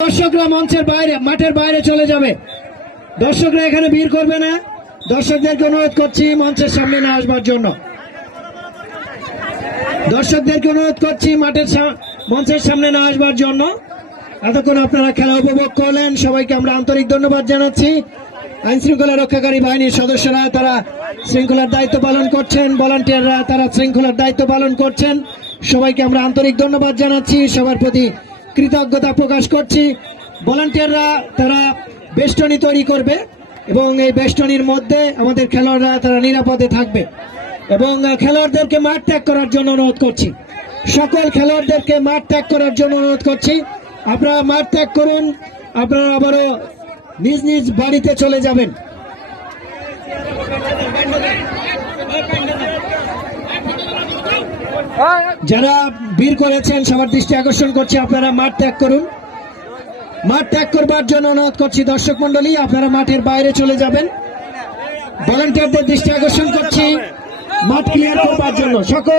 দর্শকরা মঞ্চের বাইরে, মাঠের বাইরে চলে যাবে। দর্শকরা এখানে ভিড় করবে না। দর্শকদেরকে অনুরোধ করছি মঞ্চের সামনে না আসবার জন্য। দর্শকদেরকে অনুরোধ করছি মঞ্চের সামনে না আসবার জন্য। এতক্ষণ আপনারা খেলা উপভোগ করলেন, সবাইকে আমরা আন্তরিক ধন্যবাদ জানাচ্ছি। আইন শৃঙ্খলা রক্ষাকারী বাহিনীর সদস্যরা তারা শৃঙ্খলার দায়িত্ব পালন করছেন, ভলান্টিয়াররা তারা শৃঙ্খলার দায়িত্ব পালন করছেন। সবাইকে আমরা আন্তরিক ধন্যবাদ জানাচ্ছি, সবার প্রতি কৃতজ্ঞতা প্রকাশ করছি। ভলান্টিয়াররা তারা বেষ্টনী তৈরি করবে এবং এই বেষ্টনীর মধ্যে আমাদের খেলোয়াড়রা তারা নিরাপদে থাকবে এবং খেলোয়াড়দেরকে মাঠ ত্যাগ করার জন্য অনুরোধ করছি। সকল খেলোয়াড়দেরকে মাঠ ত্যাগ করার জন্য অনুরোধ করছি। আপনারা মাঠ ত্যাগ করুন, আপনারা আবারও নিজ নিজ বাড়িতে চলে যাবেন। যারা ভিড় করেছেন সবার দৃষ্টি আকর্ষণ করছি, আপনারা মাঠ ত্যাগ করুন। মাঠ ত্যাগ করবার জন্য অনুরোধ করছি দর্শক মন্ডলী, আপনারা মাঠের বাইরে চলে যাবেন। ভলান্টিয়ারদের দৃষ্টি আকর্ষণ করছি মাঠ ক্লিয়ার করবার জন্য। সকল